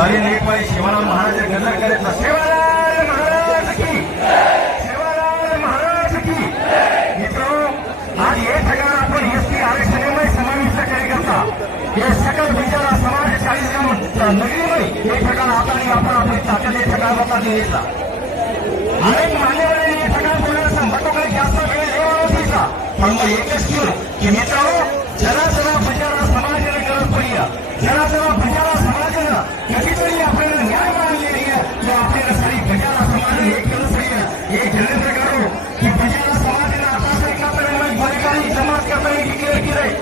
सारी लेखवाई शिवाराम महाराज गजर करत शिवाराम महाराज की, शिवाराम महाराज की. मित्रों, आज हे ठिकाण आपण एसटी आरक्षणामध्ये समाविष्ट करता हे सकल विचारा समाज 40 गाव नगरीमध्ये हे ठिकाण आता आपण आपली ताकद हे ठिकाण होता द्यायचा. अनेक मान्यवरांनी हे ठिकाण बोलण्याचा मतो काही जास्त वेळ देवा पण मग एकच केलं की मित्रांनो, जरा बजारा समाजाने गरज पडी, जरा बजारा समाजानं कधीतरी आपल्याला न्याय मागलेली आहे की आपल्याला सारी बजारा समाजाने हे केलं पाहिजे. हे केल्याचं करू की बजारा समाजाने आता 71 बरकारी जमात करताना डिक्लेअर केलंय.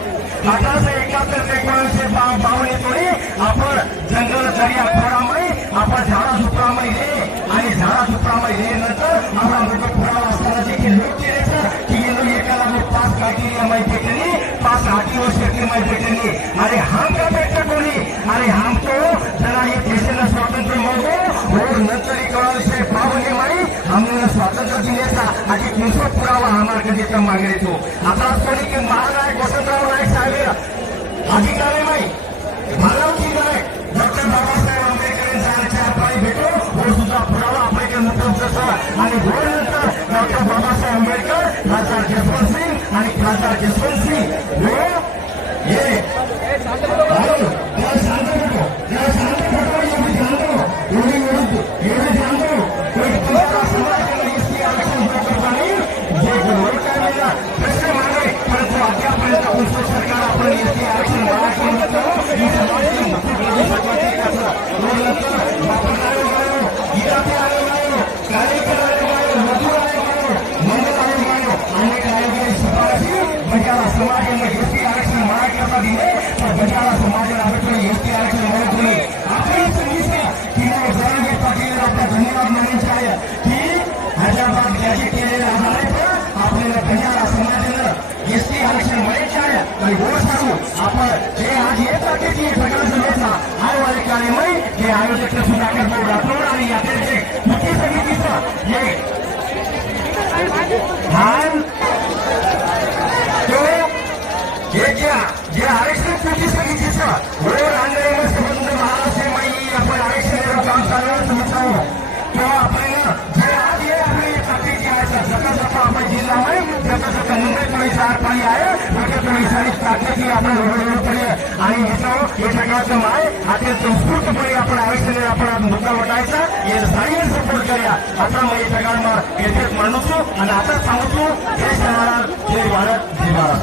1871 थोडी आपण जंगल दर्या खोरामध्ये आपण झाडा झुपडामध्ये आणि झाडा झुपडामध्ये नंतर आपला मोठं पुरावा असताना देखील लोक केल्याचं की एकाला 5 क्रायटेरिया माहिती भेटली, 5 आठीवर शेती माहिती भेटली. अरे हम का भेटतं कोणी? अरे हम तो जरा हे देशाला स्वातंत्र्य मिळतो और नंतर कळाविषय पावले माई हमने स्वातंत्र्य दिल्याचा आधी 300 पुरावा आम्हाला कधी तर मागे येतो. आता कोणी की महाराज वसंतराव नाईक साहेब अधिकारी नाही मानवची नाही डॉक्टर बाबासाहेब आंबेडकर यांच्या पायी भेटो और सुद्धा पुरावा आपल्याकडे मुख्यमंत्री आणि नंतर डॉक्टर बाबासाहेब आंबेडकर, खासदार जसवंत सिंग आणि खासदार जसवंत सिंग प्रश्न मागे परंतु अद्यापर्यंत सरकार आपण एसटी आरक्षण बजारा समाजाने एसटी आरक्षण मराठीला दिले तर बजारा समाजाला अडकले एसटी आरक्षण मिळत नाही. आपण सांगितलं की जरांगे पाटील आपल्या धन्यवाद मानायचे आहे की हैदराबाद गॅजेट केलेले आधार आपल्याला बजारा समाजानं एसटी आरक्षण मिळायचे आहे. आणि गोष्ट सांगू आपण जे आज येत आहे की सगळं होता आयोवाले कार्यमय हे आयोजक सुधाकर राठोड आणि यात्रेचे मुख्य समितीचं हे जे आरक्षण कृती समितीचं बरोबर आणलेलं संबंध महाराष्ट्रामध्ये आपण आरक्षण काम चालवण्याचं मित्रांनो किंवा आपल्याला जे आज हे आपले ताकदीचे आहे जसा आपण जिल्ह्यामध्ये जसा मुंबई पोलीस पाणी आहे मोठ्या पोलिसांनी ताकदी आपण पडली आणि मित्रांनो हे सगळ्याचं माय आता संस्कृतपणे आपण आरक्षण आपण मुद्दा वाटायचा हे सारी सपोर्ट करूया. आता मग हे सगळ्यांना येथे म्हणतो आणि आता सांगतो जय महाराज, जय भारत, जय भारत.